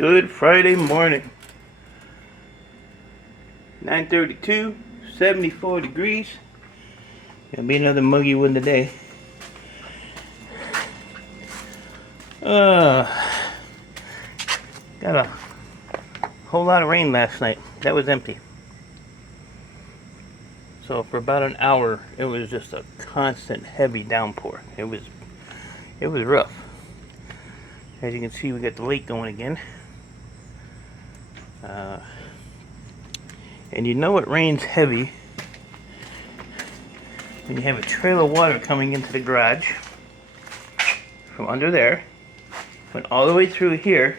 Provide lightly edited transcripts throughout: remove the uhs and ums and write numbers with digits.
Good Friday morning. 9:32, 74 degrees. Gonna be another muggy one today. Got a whole lot of rain last night. That was empty. So for about an hour, it was just a constant heavy downpour. It was rough. As you can see, we got the lake going again. And you know it rains heavy when you have a trail of water coming into the garage from under there, went all the way through here,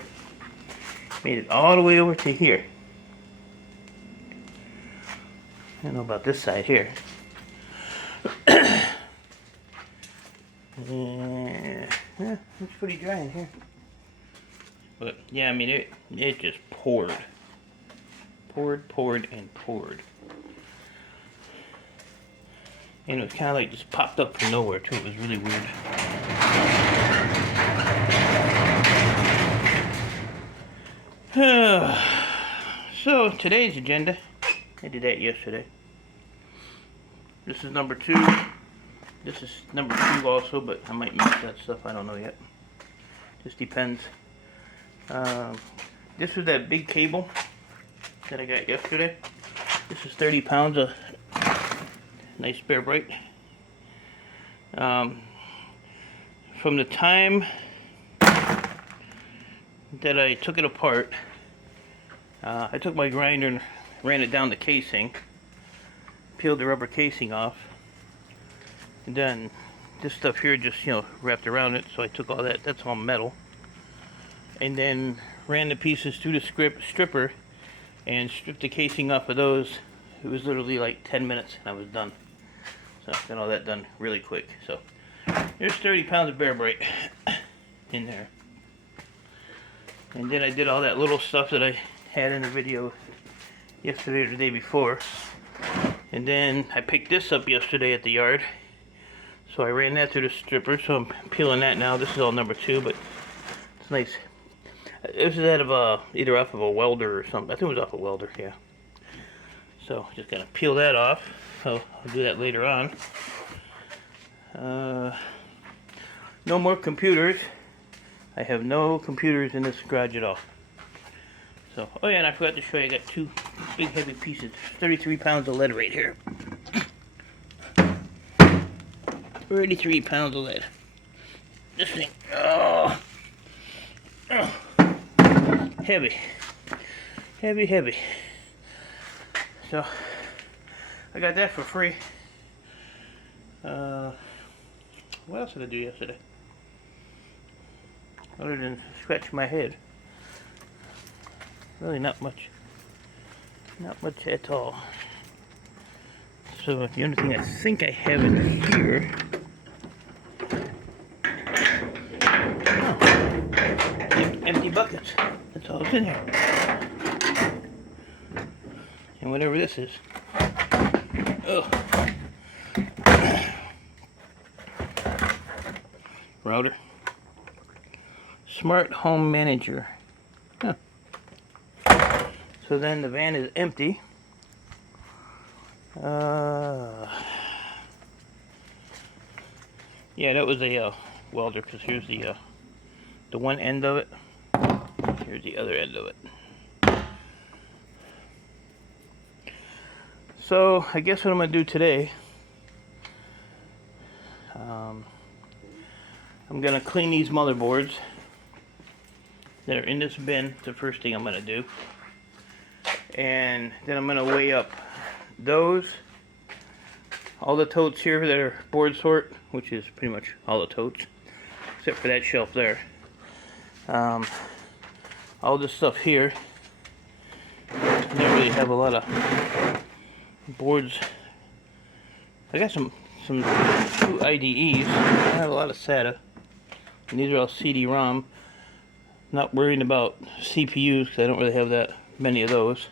made it all the way over to here. I don't know about this side here. Yeah, it's pretty dry in here. But yeah, I mean it just poured. Poured, and poured. And it was kind of like just popped up from nowhere too. It was really weird. So today's agenda, I did that yesterday. This is number 2. This is number 2 also, but I might mix that stuff. I don't know yet. Just depends. This was that big cable that I got yesterday. This is 30 pounds of nice bare bright. From the time that I took it apart, I took my grinder and ran it down the casing, peeled the rubber casing off, and then this stuff here just, wrapped around it, so I took all that. That's all metal. And then ran the pieces through the stripper and stripped the casing off of those. It was literally like 10 minutes and I was done. So I got all that done really quick. So there's 30 pounds of bare bright in there. And then I did all that little stuff that I had in the video yesterday or the day before. And then I picked this up yesterday at the yard. So I ran that through the stripper. So I'm peeling that now. This is all number 2, but it's nice. This is out of either off of a welder or something. I think it was off a welder, yeah. So just gonna peel that off. I'll do that later on. No more computers. I have no computers in this garage at all. So, oh yeah, and I forgot to show you. I got 2 big heavy pieces. 33 pounds of lead right here. 33 pounds of lead. This thing, oh. Heavy. So I got that for free. What else did I do yesterday? Other than scratch my head. Really not much. Not much at all. So the only thing I think I have in here. Empty buckets. That's all that's in here. And whatever this is. Oh. Router. Smart Home Manager. Huh. So then the van is empty. Yeah, that was a welder, because here's the one end of it. Here's the other end of it. So I guess what I'm gonna do today, I'm gonna clean these motherboards that are in this bin. It's the first thing I'm gonna do, and then I'm gonna weigh up those, all the totes here that are Boardsort, which is pretty much all the totes except for that shelf there. All this stuff here. I don't really have a lot of boards. I got some 2 IDEs. I have a lot of SATA, and these are all CD-ROM. Not worrying about CPUs because I don't really have that many of those.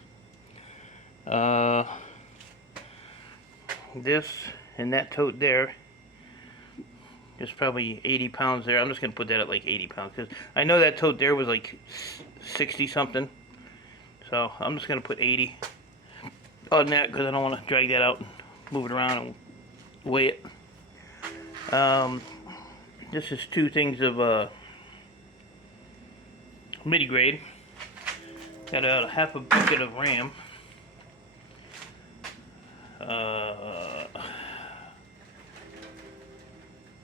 This and that tote there, There's probably 80 pounds there. I'm just going to put that at like 80 pounds because I know that tote there was like 60 something. So I'm just going to put 80 on that because I don't want to drag that out and move it around and weigh it. This is 2 things of midi grade. Got about a half a bucket of RAM.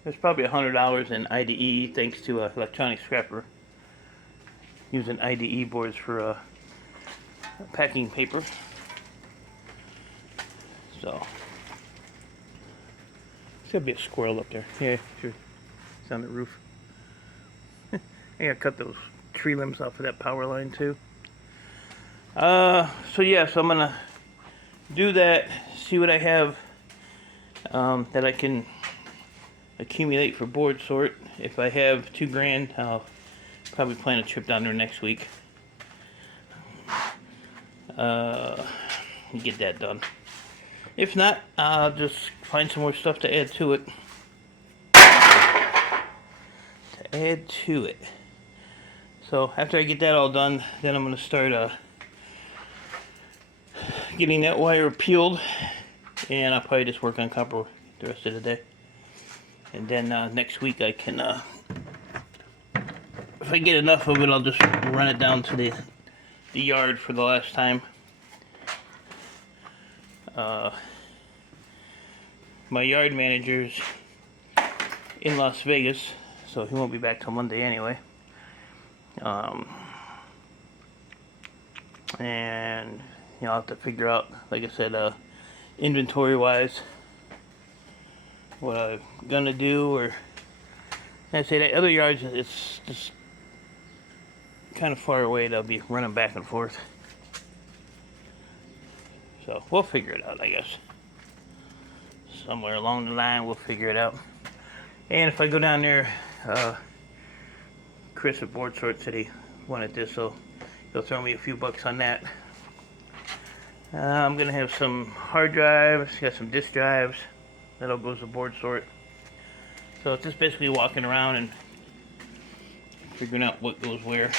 There's probably $100 in IDE thanks to Electronic Scrapper using IDE boards for packing paper. So there's gotta be a squirrel up there. Yeah, sure. It's on the roof. I gotta cut those tree limbs off of that power line too. So yeah, so I'm gonna do that, see what I have that I can accumulate for Boardsort. If I have $2,000, I'll probably plan a trip down there next week. Get that done. If not, I'll just find some more stuff to add to it. So after I get that all done, then I'm going to start getting that wire peeled, and I'll probably just work on copper the rest of the day. And then next week I can, if I get enough of it, I'll just run it down to the yard for the last time. My yard manager's in Las Vegas, so he won't be back till Monday anyway. And you know, I'll have to figure out, like I said, inventory wise, what I'm gonna do. Or I say that other yards, it's just kind of far away. They'll be running back and forth, so we'll figure it out, I guess. Somewhere along the line we'll figure it out. And if I go down there, Chris at Boardsort said he wanted this, so he'll throw me a few bucks on that. I'm gonna have some hard drives, got some disk drives that'll go to Boardsort. So it's just basically walking around and figuring out what goes where.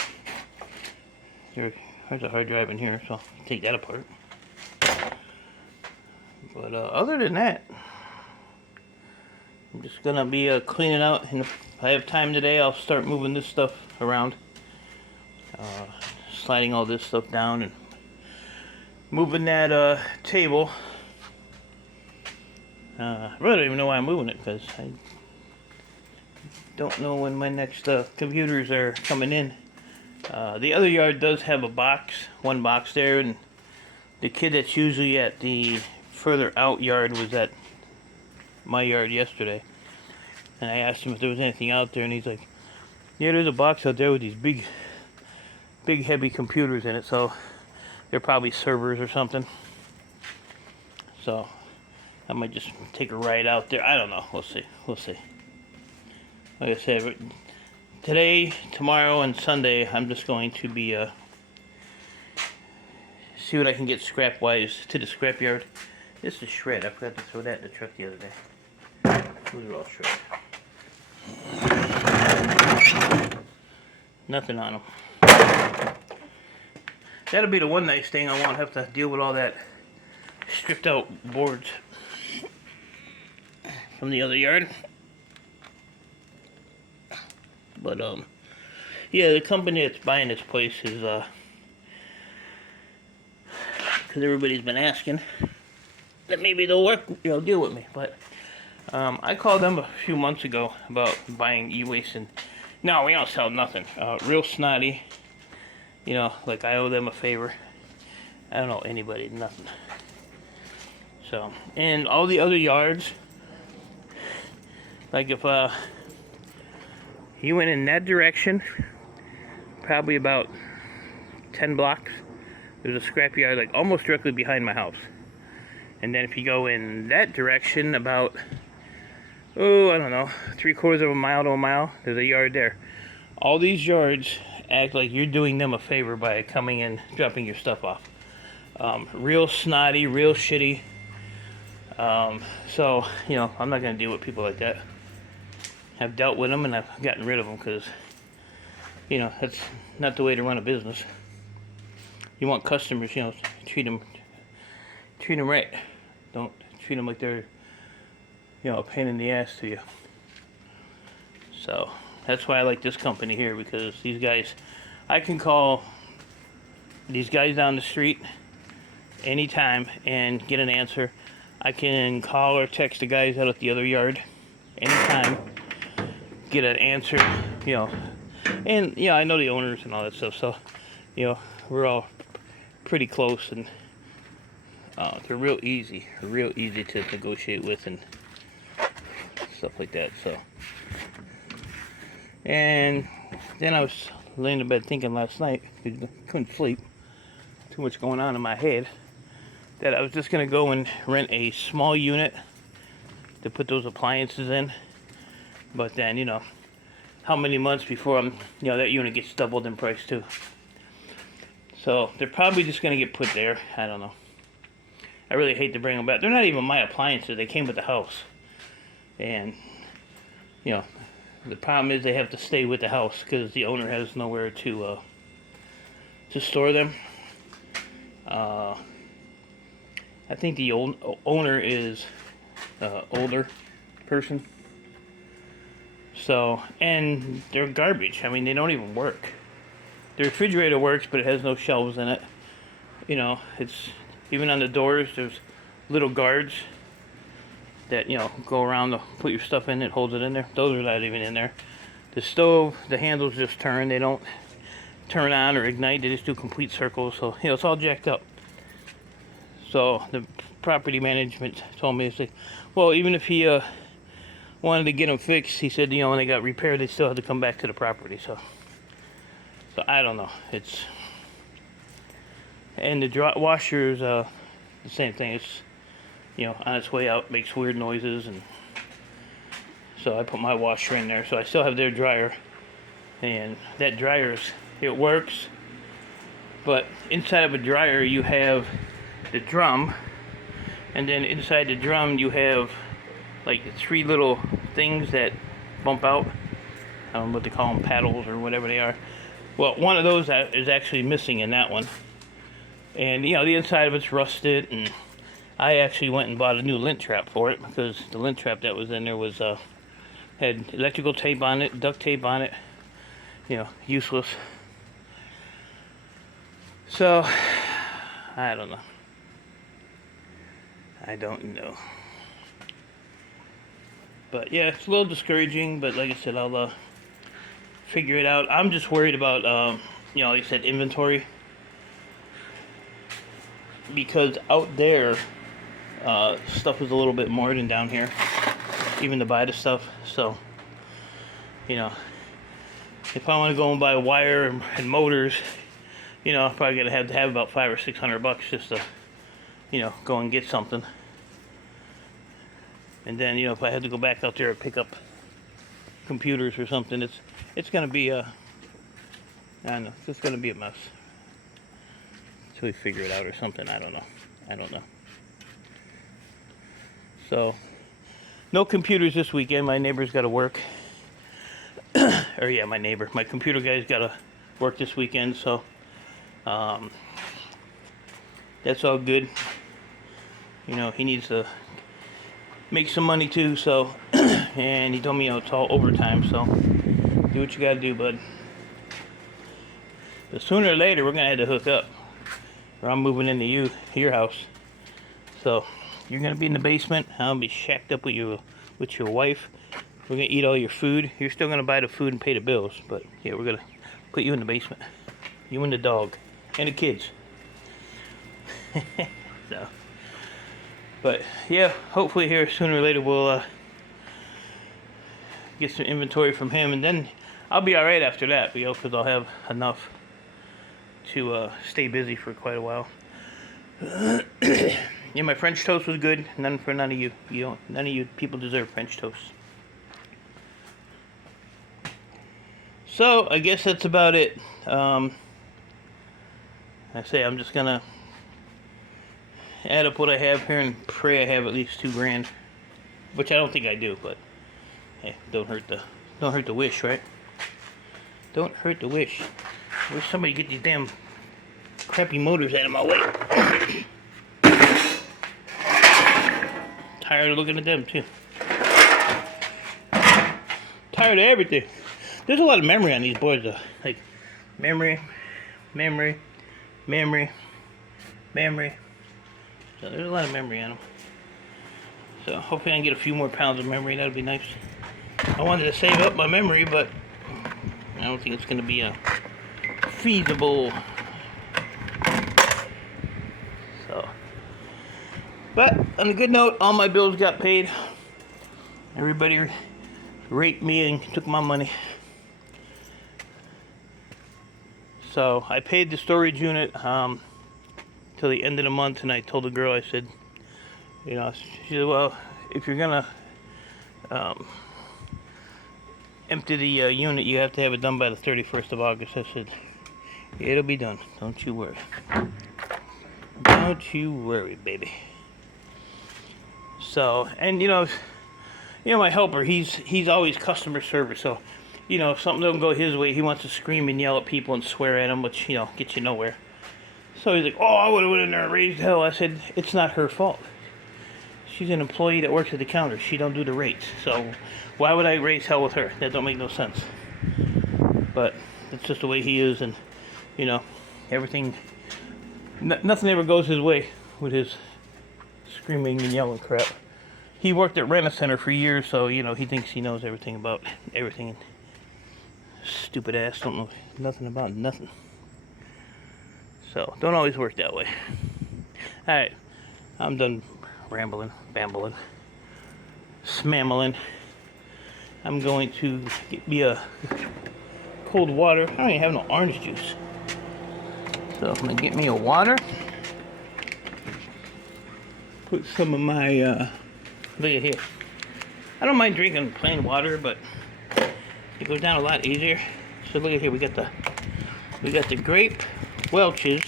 There's a hard drive in here, so I'll take that apart. But other than that, I'm just gonna be cleaning out, and if I have time today, I'll start moving this stuff around, sliding all this stuff down and moving that table. I really don't even know why I'm moving it, because I don't know when my next computers are coming in. The other yard does have a box, one box there, and the kid that's usually at the further out yard was at my yard yesterday, and I asked him if there was anything out there, and he's like, yeah, there's a box out there with these big heavy computers in it, so they're probably servers or something. So I might just take a ride out there. I don't know, we'll see. Like I said, today, tomorrow, and Sunday I'm just going to be see what I can get scrap wise to the scrap yard. This is shred. I forgot to throw that in the truck the other day. Those are all shred. Nothing on them. That'll be the one nice thing. I won't have to deal with all that stripped out boards from the other yard. But yeah, the company that's buying this place is because everybody's been asking that maybe they'll work, deal with me. But I called them a few months ago about buying e-waste, and no, we don't sell nothing. Real snotty, like I owe them a favor. I don't owe anybody nothing. So, and all the other yards, like if you went in that direction, probably about 10 blocks, there's a scrap yard like almost directly behind my house. And then if you go in that direction about, I don't know, 3/4 of a mile to a mile, there's a yard there. All these yards act like you're doing them a favor by coming in, dropping your stuff off. Real snotty, real shitty. So, I'm not going to deal with people like that. I've dealt with them and I've gotten rid of them because, you know, that's not the way to run a business. You want customers, you know, treat them right. Don't treat them like they're, you know, a pain in the ass to you. So that's why I like this company here, because these guys, I can call these guys down the street anytime and get an answer. I can call or text the guys out at the other yard anytime, get an answer, you know. And yeah, I know the owners and all that stuff, so you know, we're all pretty close, and they're real easy to negotiate with and stuff like that. So, and then I was laying in bed thinking last night, couldn't sleep, too much going on in my head, that I was just gonna go and rent a small unit to put those appliances in. But then, you know, how many months before you know, that unit gets doubled in price too. So they're probably just gonna get put there. I don't know. I really hate to bring them back. They're not even my appliances. They came with the house, and you know, the problem is they have to stay with the house because the owner has nowhere to store them. I think the owner is older person. So, and they're garbage. I mean, they don't even work. The refrigerator works, but it has no shelves in it. You know, it's even on the doors. There's little guards that, you know, go around to put your stuff in. It holds it in there. Those are not even in there. The stove, the handles just turn. They don't turn on or ignite. They just do complete circles. So, you know, it's all jacked up. So the property management told me, say, well, even if he wanted to get them fixed, he said, you know, when they got repaired, they still had to come back to the property. So I don't know. It's, and the washer is the same thing. It's, you know, on its way out, makes weird noises, and so I put my washer in there. So I still have their dryer, and that dryer, it works, but inside of a dryer you have the drum, and then inside the drum you have like 3 little things that bump out. I don't know what they call them, paddles or whatever they are. Well, one of those is actually missing in that one, and you know, the inside of it's rusted, and I actually went and bought a new lint trap for it, because the lint trap that was in there was had electrical tape on it, duct tape on it, you know, useless. So I don't know. But yeah, it's a little discouraging, but like I said, I'll figure it out. I'm just worried about you know, like I said, inventory, because out there stuff is a little bit more than down here, even to buy the stuff. So, you know, if I want to go and buy wire and motors, you know, I'm probably gonna have to have about $500 or $600 just to, you know, go and get something. And then, you know, if I had to go back out there and pick up computers or something, it's gonna be I don't know, it's just gonna be a mess until we figure it out or something. I don't know. So, no computers this weekend. My neighbor's got to work. Or yeah, my computer guy's got to work this weekend. So, that's all good. You know, he needs to make some money too. So, and he told me, you know, it's all overtime. So, do what you got to do, bud. But sooner or later, we're gonna have to hook up, or I'm moving into your house. So you're gonna be in the basement. I'll be shacked up with your wife. We're gonna eat all your food. You're still gonna buy the food and pay the bills, but yeah, we're gonna put you in the basement. You and the dog and the kids. So, but yeah, hopefully here sooner or later we'll get some inventory from him, and then I'll be all right after that, you know, because I'll have enough to stay busy for quite a while. Yeah, my French toast was good. None of you. None of you people deserve French toast. So I guess that's about it. I say I'm just gonna add up what I have here and pray I have at least $2,000, which I don't think I do, but Hey, don't hurt the wish, right? Don't hurt the wish. Wish somebody get these damn crappy motors out of my way. Tired of looking at them too. Tired of everything. There's a lot of memory on these boards though. Like memory. So there's a lot of memory on them. So hopefully I can get a few more pounds of memory. That'd be nice. I wanted to save up my memory, but I don't think it's going to be a feasible. So, but on a good note, all my bills got paid. Everybody raped me and took my money. So I paid the storage unit till the end of the month, and I told the girl, I said, you know, she said, well, if you're gonna empty the unit, you have to have it done by the 31st of August. I said, it'll be done. Don't you worry. Don't you worry, baby. So, and you know, my helper, he's always customer service. So, you know, if something doesn't go his way, he wants to scream and yell at people and swear at them, which, you know, gets you nowhere. So he's like, oh, I would have went in there and raised hell. I said, it's not her fault. She's an employee that works at the counter. She don't do the rates. So why would I raise hell with her? That don't make no sense. But it's just the way he is, and you know, everything, nothing ever goes his way with his screaming and yelling crap. He worked at Rent-A-Center for years, so you know, he thinks he knows everything about everything. Stupid ass don't know nothing about nothing. So don't always work that way. Alright, I'm done rambling, bambling, smammeling. I'm going to get me a cold water. I don't even have no orange juice. So I'm going to get me a water. Put some of my, look at here. I don't mind drinking plain water, but it goes down a lot easier. So look at here, we got the grape Welch's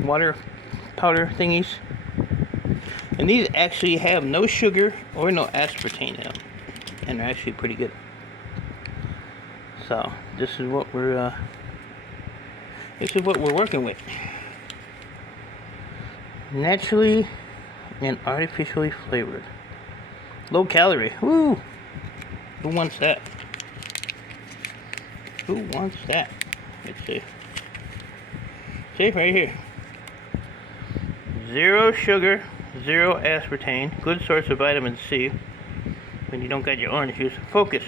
water powder thingies, and these actually have no sugar or no aspartame in them, and they're actually pretty good. So this is what we're working with. Naturally and artificially flavored, low calorie. Woo! Who wants that? Who wants that? Let's see. See right here. 0 sugar, 0 aspartame, good source of vitamin C when you don't got your orange juice. Focus.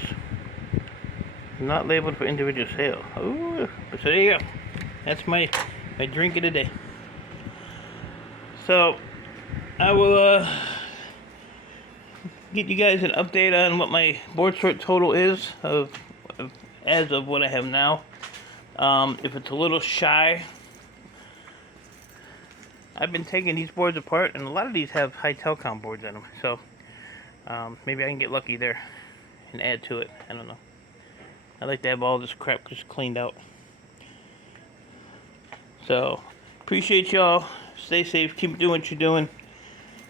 Not labeled for individual sale. Ooh, so there you go. That's my drink of the day. So I will get you guys an update on what my Boardsort total is as of what I have now. If it's a little shy, I've been taking these boards apart, and a lot of these have high telecom boards in them, so maybe I can get lucky there and add to it. I don't know. I like to have all this crap just cleaned out. So appreciate y'all. Stay safe, keep doing what you're doing,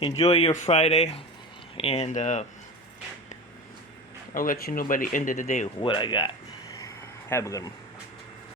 enjoy your Friday, and I'll let you know by the end of the day what I got. Have a good one.